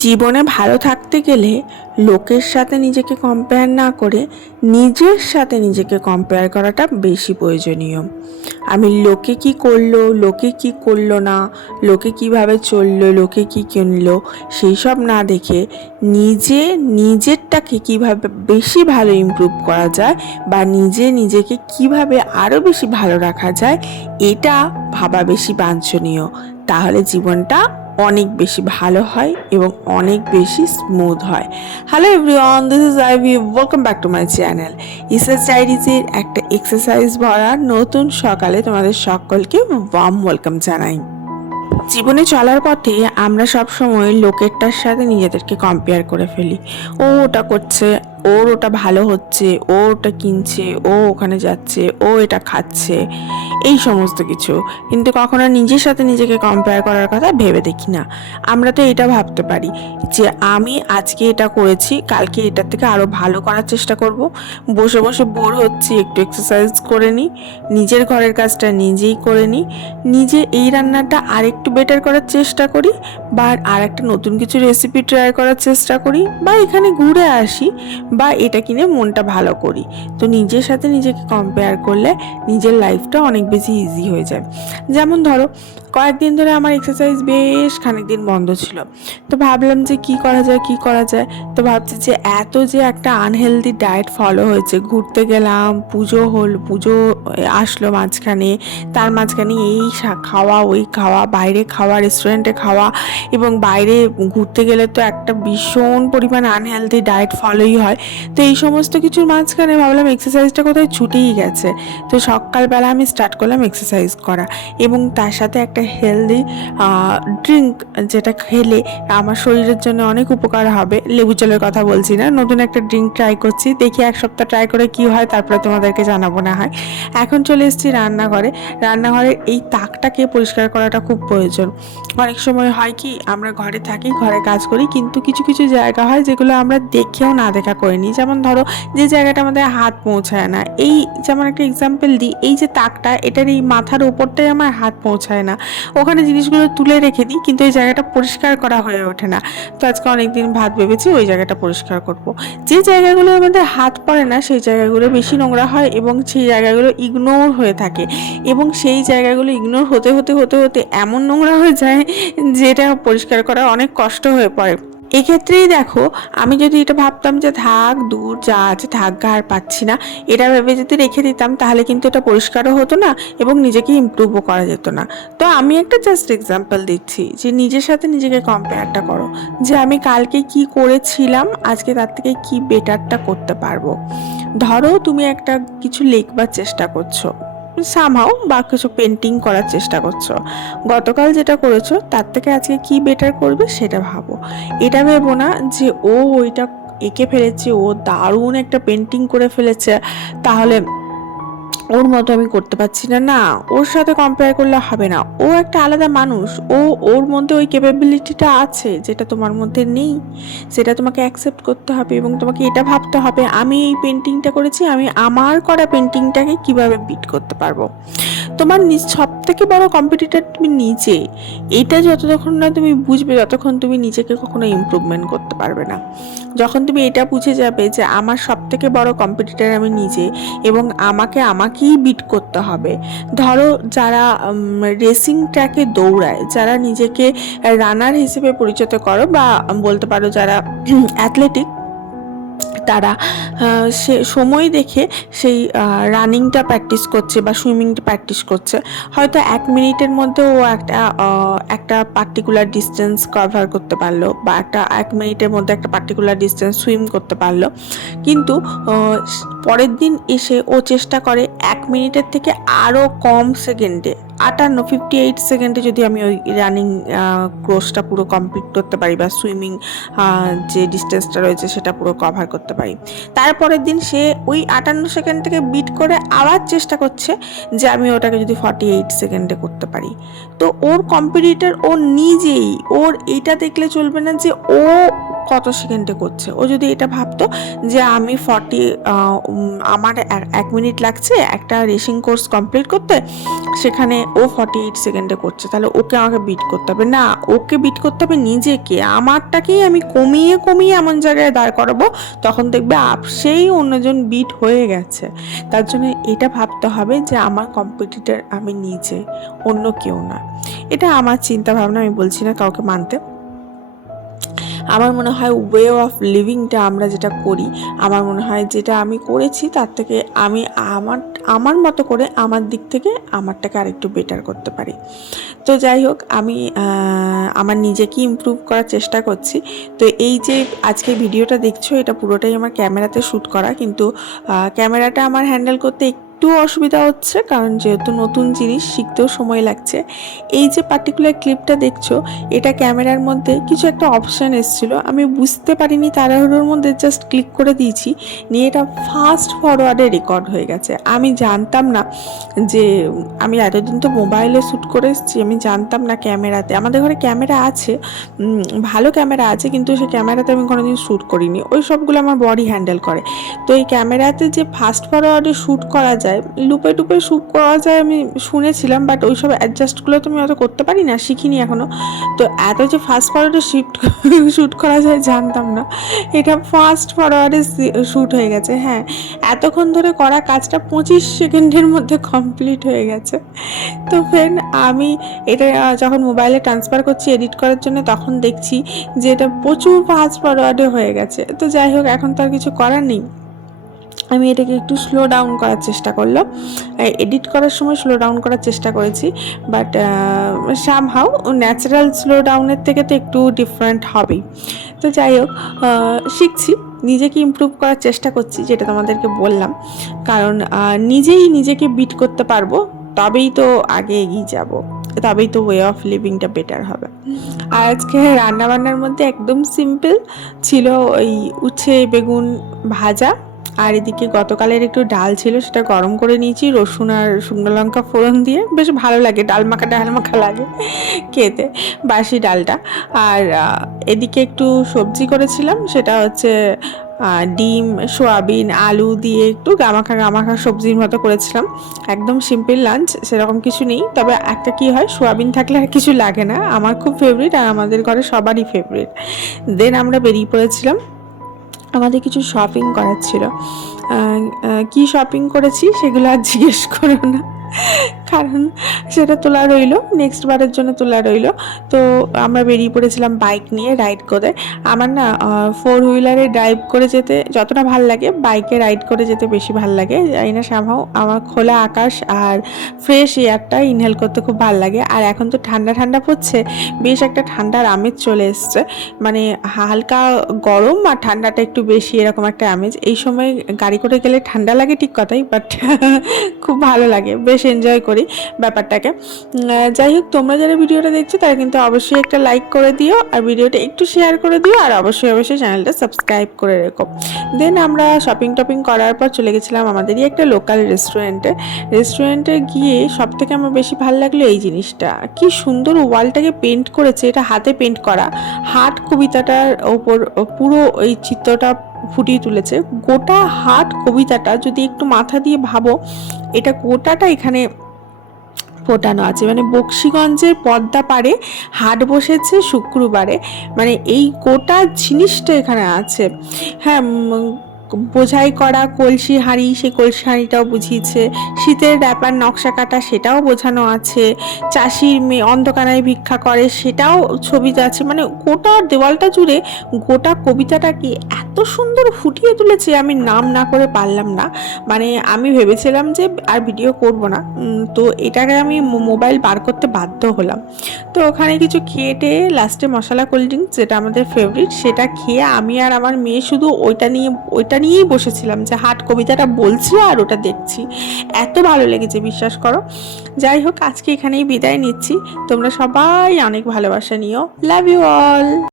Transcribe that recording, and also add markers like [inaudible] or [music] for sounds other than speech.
জীবনে ভালো থাকতে গেলে লোকের সাথে নিজেকে কম্পেয়ার না করে নিজের সাথে নিজেকে কম্পেয়ার করাটা বেশি প্রয়োজনীয়। আমি লোকে কি করল, লোকে কি করল না, লোকে কীভাবে চলল, লোকে কি কিনলো, সেই সব না দেখে নিজে নিজেরটাকে কীভাবে বেশি ভালো ইমপ্রুভ করা যায় বা নিজে নিজেকে কীভাবে আরও বেশি ভালো রাখা যায়, এটা ভাবা বেশি বাঞ্ছনীয়। তাহলে জীবনটা অনেক বেশি ভালো হয় এবং অনেক বেশি স্মুথ হয়। Hello everyone this is I V welcome back to my channel ইসেস ডায়েরিজের একটা এক্সারসাইজ ভরা নতুন সকালে তোমাদের সকলকে ওয়ার্ম ওয়েলকাম জানাই। জীবনে চলার পথে আমরা সব সময় লোকেরটার সাথে নিজেদেরকে কম্পেয়ার করে ফেলি। ও, ওটা করছে ওর ওটা ভালো হচ্ছে, ও ওটা কিনছে, ও ওখানে যাচ্ছে, ও এটা খাচ্ছে, এই সমস্ত কিছু। কিন্তু কখনো নিজের সাথে নিজেকে কম্পেয়ার করার কথা ভেবে দেখি না। আমরা তো এটা ভাবতে পারি যে আমি আজকে এটা করেছি, কালকে এটার থেকে আরও ভালো করার চেষ্টা করব। বসে বসে বোর হচ্ছি, একটু এক্সারসাইজ করে নিই, নিজের ঘরের কাজটা নিজেই করে নিই, নিজে এই রান্নাটা আরেকটু বেটার করার চেষ্টা করি, বা আর একটা নতুন কিছু রেসিপি ট্রাই করার চেষ্টা করি, বা এখানে ঘুরে আসি বা এটা কিনে মনটা ভালো করি। তো নিজের সাথে নিজেকে কম্পেয়ার করলে নিজের লাইফটা অনেক বেশি ইজি হয়ে যায়। যেমন ধরো কয়েকদিন ধরে আমার এক্সারসাইজ বেশ খানিক দিন বন্ধ ছিল। তো ভাবলাম যে কি করা যায়, কি করা যায়? তো ভাবছি যে এত যে একটা আনহেলদি ডায়েট ফলো হয়েছে, ঘুরতে গেলাম, পুজো হল, পুজো আসলো মাঝখানে, তার মাঝখানে এই খাওয়া, ওই খাওয়া, বাইরে খাওয়া রেস্টুরেন্টে খাওয়া এবং বাইরে ঘুরতে গেলে তো একটা ভীষণ পরিমাণ আনহেলদি ডায়েট ফলোই হয়। তো এই সমস্ত কিছুর মাঝখানে ভাবলাম এক্সারসাইজটা কোথায় ছুটেই গেছে। তো সকালবেলা আমি স্টার্ট করলাম এক্সারসাইজ করা এবং তার সাথে একটা হেলদি ড্রিঙ্ক যেটা খেলে আমার শরীরের জন্য অনেক উপকার হবে। লেবু জলের কথা বলছি না। নতুন একটা ড্রিঙ্ক ট্রাই করছি। দেখি এক সপ্তাহ ট্রাই করে কি হয়, তারপরে তোমাদেরকে জানাব না হয়। এখন চলে এসেছি রান্নাঘরে। রান্নাঘরের এই তাকটাকে পরিষ্কার করাটা খুব প্রয়োজন। অনেক সময় হয় কি, আমরা ঘরে থাকি, ঘরে কাজ করি, কিন্তু কিছু কিছু জায়গা হয় যেগুলো আমরা দেখেও না দেখা করে নিই যেমন ধরো, যে জায়গাটা আমাদের হাত পৌঁছায় না। এই যেমন একটা এক্সাম্পল দিই, এই যে তাকটা, এটার এই মাথার ওপরটাই আমার হাত পৌঁছায় না। ওখানে জিনিসগুলো তুলে রেখে দিই, কিন্তু ওই জায়গাটা পরিষ্কার করা হয়ে ওঠে না। তো আজকে অনেকদিন ভাত ভেবেছি ওই জায়গাটা পরিষ্কার করব। যে জায়গাগুলো আমাদের হাত পড়ে না, সেই জায়গাগুলো বেশি নোংরা হয় এবং সেই জায়গাগুলো ইগনোর হয়ে থাকে। এবং সেই জায়গাগুলো ইগনোর হতে হতে হতে হতে এমন নোংরা হয়ে যায়, যেটা পরিষ্কার করা অনেক কষ্ট হয়ে পড়ে। এক্ষেত্রেই দেখো, আমি যদি এটা ভাবতাম যে থাক, দূর যা আছে থাক আর পাচ্ছি না, এটা ভেবে যদি রেখে দিতাম, তাহলে কিন্তু এটা পরিষ্কারও হতো না এবং নিজেকে ইমপ্রুভও করা যেত না। তো আমি একটা জাস্ট এক্সাম্পল দিচ্ছি, যে নিজের সাথে নিজেকে কম্পেয়ারটা করো, যে আমি কালকে কি করেছিলাম, আজকে তার থেকে কি বেটারটা করতে পারব। ধরো তুমি একটা কিছু লিখবার চেষ্টা করছ সামহাও বা কিছু পেন্টিং করার চেষ্টা করছ। গতকাল যেটা করেছ, তার থেকে আজকে কি বেটার করবে সেটা ভাবো। এটা ভেবো না যে ও ওইটা এঁকে ফেলেছে, ও দারুণ একটা পেন্টিং করে ফেলেছে। তাহলে ওর মতো আমি করতে পারছি না না। ওর সাথে কম্পেয়ার করলে হবে না। ও একটা আলাদা মানুষ। ও ওর মধ্যে ওই ক্যাপাবিলিটিটা আছে যেটা তোমার মধ্যে নেই। সেটা তোমাকে অ্যাকসেপ্ট করতে হবে এবং তোমাকে এটা ভাবতে হবে, আমি এই পেন্টিংটা করেছি, আমি আমার করা পেন্টিংটাকে কীভাবে বিট করতে পারব? তোমার নিজ সব থেকে বড় কম্পিটিটার তুমি নিজে। এটা যতক্ষণ না তুমি বুঝবে, ততক্ষণ তুমি নিজেকে কখনো ইমপ্রুভমেন্ট করতে পারবে না। যখন তুমি এটা বুঝে যাবে যে আমার সব থেকে বড় কম্পিটিটার আমি নিজে এবং আমাকে আমাকেই বিট করতে হবে। ধরো যারা রেসিং ট্র্যাকে দৌড়ায়, যারা নিজেকে রানার হিসেবে পরিচিত করো বা বলতে পারো যারা [clears throat] অ্যাথলেটিক তারা সে, সময় দেখে সেই রানিংটা প্র্যাকটিস করছে বা সুইমিংটা প্র্যাকটিস করছে। হয়তো এক মিনিটের মধ্যে ও একটা একটা পার্টিকুলার ডিস্টেন্স কভার করতে পারল বা একটা, এক মিনিটের মধ্যে একটা পার্টিকুলার ডিস্টেন্স সুইম করতে পারল। কিন্তু পরের দিন এসে ও চেষ্টা করে এক মিনিটের থেকে আরও কম সেকেন্ডে আটান্ন ফিফটি এইট সেকেন্ডে যদি আমি ওই রানিং কোর্সটা পুরো কমপ্লিট করতে পারি বা সুইমিং যে ডিস্টেন্সটা রয়েছে সেটা পুরো কভার করতে পারি। তারপরের দিন সে ওই আটান্ন সেকেন্ড থেকে বিট করে আবার চেষ্টা করছে যে আমি ওটাকে যদি ফর্টি এইট সেকেন্ডে করতে পারি। তো ওর কম্পিটিটার ও নিজেই, ওর এইটা দেখলে চলবে না যে ও কত সেকেন্ডে করছে। ও যদি এটা ভাবতো যে আমি ফর্টি আমার এক- মিনিট লাগছে, একটা রেসিং কোর্স কমপ্লিট করতে, সেখানে ও ফর্টি এইট সেকেন্ডে করছে। তাহলে ওকে আমাকে বিট করতে হবে। না, ওকে বিট করতে হবে নিজেকে। আমারটাকেই আমি কমিয়ে কমিয়ে এমন জায়গায় দাঁড় করাবো, তখন দেখবে আপ, সেই অন্যজন বিট হয়ে গেছে। তার জন্য এটা ভাবতে হবে যে আমার কম্পিটিটার আমি নিজে, অন্য কেউ না। এটা আমার চিন্তা ভাবনা আমি বলছি না কাউকে মানতে। আমার মনে হয় ওয়ে অফ লিভিংটা আমরা যেটা করি, আমার মনে হয় যেটা আমি করেছি তার থেকে আমি আমার আমার মতো করে আমার দিক থেকে আমারটাকে আরেকটু বেটার করতে পারি। তো যাই হোক, আমি আমার নিজেকে ইমপ্রুভ করার চেষ্টা করছি। তো এই যে আজকে ভিডিওটা দেখছ, এটা পুরোটাই আমার ক্যামেরাতে শ্যুট করা। কিন্তু ক্যামেরাটা আমার হ্যান্ডেল করতে একটু অসুবিধা হচ্ছে, কারণ যেহেতু নতুন জিনিস শিখতেও সময় লাগছে। এই যে পার্টিকুলার ক্লিপটা দেখছ, এটা ক্যামেরার মধ্যে কিছু একটা অপশান এসেছিল। আমি বুঝতে পারিনি তাড়াহুড়োর মধ্যে জাস্ট ক্লিক করে দিয়েছি। নিয়ে এটা ফাস্ট ফরওয়ার্ডে রেকর্ড হয়ে গেছে। আমি জানতাম না যে, আমি এতদিন তো মোবাইলে শ্যুট করে এসেছি, আমি জানতাম না ক্যামেরাতে। আমাদের ঘরে ক্যামেরা আছে ভালো ক্যামেরা আছে, কিন্তু সেই ক্যামেরাতে আমি কোনোদিন শ্যুট করিনি। ওই সবগুলো আমার বডি হ্যান্ডেল করে। তো এই ক্যামেরাতে যে ফাস্ট ফরওয়ার্ডে শ্যুট করা যায় লুপে টুপে শ্যুট করা যায় আমি শুনেছিলাম বাট ওই সব অ্যাডজাস্টগুলো তো আমি অত করতে পারি না, শিখিনি এখনও তো এত যে ফাস্ট ফরওয়ার্ডে শিফট শ্যুট করা যায় জানতাম না। এটা ফাস্ট ফরওয়ার্ডে শ্যুট হয়ে গেছে হ্যাঁ। এতক্ষণ ধরে করা কাজটা পঁচিশ সেকেন্ডের মধ্যে কমপ্লিট হয়ে গেছে। তো ফ্রেন্ড আমি এটা যখন মোবাইলে ট্রান্সফার করছি এডিট করার জন্য, তখন দেখছি যে এটা প্রচুর ফাস্ট ফরওয়ার্ডে হয়ে গেছে। তো যাই হোক, এখন তো আর কিছু করার নেই। আমি এটাকে একটু স্লো ডাউন করার চেষ্টা করলাম। এডিট করার সময় স্লো ডাউন করার চেষ্টা করেছি but some somehow natural slow ডাউনের থেকে তো একটু ডিফারেন্ট হবেই। তো যাই হোক শিখছি, নিজেকে ইমপ্রুভ করার চেষ্টা করছি, যেটা তোমাদেরকে বললাম। কারণ নিজেই নিজেকে বিট করতে পারব, তবেই তো আগে এগিয়ে যাব, তবেই তো ওয়ে অফ লিভিংটা বেটার হবে। আর আজকে রান্নাবান্নার মধ্যে একদম সিম্পল ছিল ওই উচ্ছে, বেগুন ভাজা আর এদিকে গতকালের একটু ডাল ছিল, সেটা গরম করে নিয়েছি, রসুন আর শুকনো লঙ্কা ফোড়ন দিয়ে। বেশ ভালো লাগে, ডাল মাখা ডাল মাখা লাগে খেতে, বাসি ডালটা। আর এদিকে একটু সবজি করেছিলাম, সেটা হচ্ছে ডিম, সোয়াবিন, আলু দিয়ে একটু গামাখা গামাখা সবজির মতো করেছিলাম। একদম সিম্পল লাঞ্চ, সেরকম কিছু নেই। তবে একটা কি হয়, সোয়াবিন থাকলে আর কিছু লাগে না। আমার খুব ফেভারিট আর আমাদের ঘরে সবারই ফেভারিট দেন আমরা বেরিয়ে পড়েছিলাম আমাদের কিছু শপিং করার ছিল। কি শপিং করেছি সেগুলো আর জিজ্ঞেস করো না। কারণ সেটা তোলা রইল নেক্সট বারের জন্য তোলা রইল। তো আমরা বেরিয়ে পড়েছিলাম বাইক নিয়ে রাইড করে। আমার না ফোর হুইলারে ড্রাইভ করে যেতে যতটা ভালো লাগে বাইকে রাইড করে যেতে বেশি ভালো লাগে। জানি না সামহাও আমার খোলা আকাশ আর ফ্রেশ এয়ারটা ইনহেল করতে খুব ভালো লাগে। আর এখন তো ঠান্ডা ঠান্ডা পড়ছে, বেশ একটা ঠান্ডার আমেজ চলে এসছে। মানে হালকা গরম আর ঠান্ডাটা একটু বেশি এরকম একটা আমেজ। এই সময় গাড়ি করে গেলে ঠান্ডা লাগে ঠিক কথাই বাট [laughs] খুব ভালো লাগে। বেশ এনজয় করি ব্যাপারটাকে। যাই হোক, তোমরা যারা ভিডিওটা দেখছ, তারা কিন্তু অবশ্যই একটা লাইক করে দিও, আর ভিডিওটা একটু শেয়ার করে দিও, আর অবশ্যই অবশ্যই চ্যানেলটা সাবস্ক্রাইব করে রেখো। দেন আমরা শপিং টপিং করার পর চলে গেছিলাম আমাদেরই একটা লোকাল রেস্টুরেন্টে রেস্টুরেন্টে গিয়ে সব থেকে আমার বেশি ভালো লাগল এই জিনিসটা। কি সুন্দর ওয়ালটাকে পেন্ট করেছে, এটা হাতে পেন্ট করা। হাট কবিতাটার ওপর, পুরো ওই চিত্রটা ফুটিয়ে তুলেছে। গোটা হাট কবিতাটা যদি একটু মাথা দিয়ে ভাবো, এটা গোটাটা এখানে ফোটানো আছে। মানে বক্সিগঞ্জের পদ্মা পাড়ে হাট বসেছে শুক্রবারে। মানে এই গোটা জিনিসটা এখানে আছে। হ্যাঁ বোঝাই করা, কলসি হাঁড়ি, সেই কলসি হাঁড়িটাও বুঝিয়েছে। শীতের ব্যাপার, নকশা কাটা, সেটাও বোঝানো আছে। চাষির মেয়ে অন্ধকারায় ভিক্ষা করে, সেটাও ছবিতে আছে মানে গোটা দেওয়ালটা জুড়ে গোটা কবিতাটাকে এত সুন্দর ফুটিয়ে তুলেছে, আমি নাম না করে পারলাম না। মানে আমি ভেবেছিলাম যে আর ভিডিও করব না। তো এটাকে আমি মোবাইল বার করতে বাধ্য হলাম। তো ওখানে কিছু খেয়ে লাস্টে মশলা কোল্ড ড্রিঙ্কস যেটা আমাদের ফেভারিট সেটা খেয়ে আমি আর আমার মেয়ে শুধু ওইটা নিয়ে, ওইটা নিয়েই বসেছিলাম যে, হাট কবিতাটা বলছি আর ওটা দেখছি। এত ভালো লেগেছে, বিশ্বাস করো। যাই হোক, আজকে এখানেই বিদায় নিচ্ছি। তোমরা সবাই অনেক ভালোবাসা নিও। Love you all